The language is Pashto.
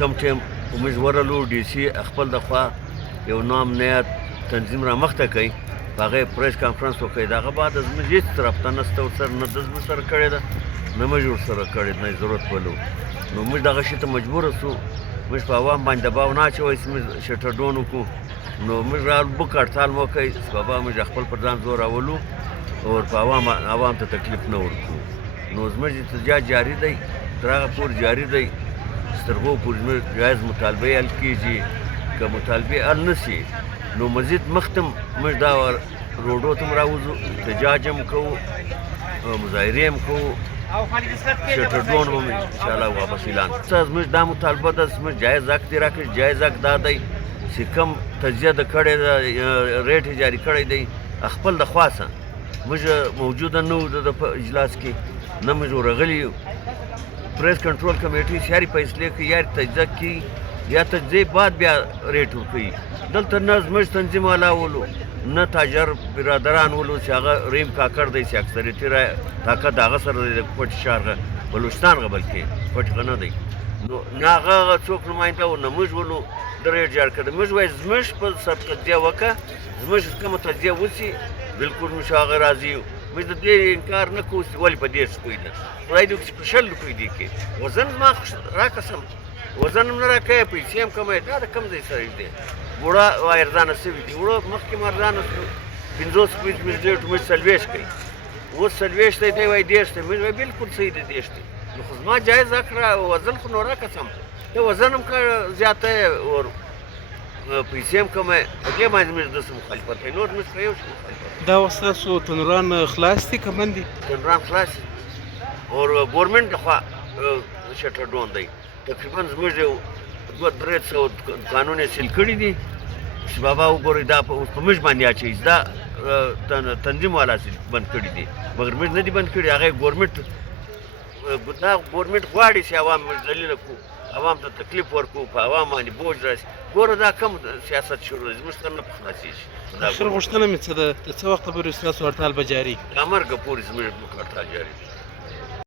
کم ټایم موږ ورغلو ډي سي خپل د خوا یو ناامنیت تنظیم را مخته کوي په هغه یې پریس کانفرنس وکړی د هغه بعد زموږ هېڅ رابطه نشته ورسره نه ده زموږ سره کړې ده نه موږ ورسره کړې نه یې ضرورت ولو نو موږ دغه شي ته مجبوره سو موږ په عوام باندې دباو نه اچوئ چې موږ شټرډون وکړو نو موږ بوک هړتال مو وکړئ سبا موږ خپل پر ځان زور راولو او په عوام ته تکلیف نه ورکړو نو زموږ احتجاج جاري دی تر هغه پورې جاري دی چې تر هغو پورې زموږ جایز مطالبې حل کېږي که مطالبې حل نه سي نو مزید مخته موږ دا روډو ته هم راوځو احتجاج هم کوو مظاهرې هم کوو شټرډون به انشاءالله واپس اعلان زموږ دا مطالبه ده زموږ جایز حق دې راکړي جایز حق دا دی چې کوم تجزیه د کړې ده ریټ یې جاري کړی دی خپل د خوا څخه موږ موجوده نه وو د په اجلاس کې نه موږ ورغلي یو پریس کنټرول کمیټې سیاري فیصلې کوي یا تجزیه کوي یا تجزیې بعد بیا ریټ ورکوي دلته نه زموږ تنظیم والا ولو نه تاجر برادران ولو چې هغه ریم کاکړ دی چې اکثریتي طاقت د هغه سره دی د پټ ښار بلوچستان هغه بلکې پټ نه دی نو نه هغه څوک نماینده و نه موږ ولو د ریټ جار کړی موږ وایي زموږ په سر تجزیه وکړه زموږ کومه تجزیه وسي بلکل موږ هغه راضي یو موږ د دې انکار نه کوو چې ولې په دې څه کوي ده خدای دې وکړي چې په 100 روپۍ دې کې وزن زما راقسم وزن هم نه راکوې پیسې هم کموې دا د کوم ځای سره دی بوړه ارزانه شوي دي وړه مخکې م ارزانه شو 50 روپۍ زموږ ریټ موږ 40 کوي اوس 40 دی دی وایي 10 دی موږ وایي بلکل صحیح دی 10 دی نو خو زما جایز حق وزن خو نو راقسم ته وزن هم زیاته اور پیسې هم کموې په دې باندې موږ داسې مخالفت کوي نور موږ په یو شي مخالفت دا اوس ستاسو تنوران خلاص دي که بند دي؟ تنوران خلاص دي اور ګورمنټ لخوا شټرډون دی تقریبا زموږ یو 200-300 دکانونه یې سیل کړي دي چې بابا وګورئ دا اوس په موږ باندې اچوي دا تنظیم والا بند کړي دي مګر موږ نه دي بند کړي هغه ګورمنټ دا ګورمنټ غواړي چې عوام موږ ذلیله کړو عوام ته تکلیف ورکړو په عوام باندې بوج راشي ګوره دا کم سیاست شروع دی زموږ سره نه په خلاصېږي اخر غوښتنه مې څه ده د څه وخته پورې ستاسو هړتال به جاري تر مرګه پورې زموږ هړتال جاري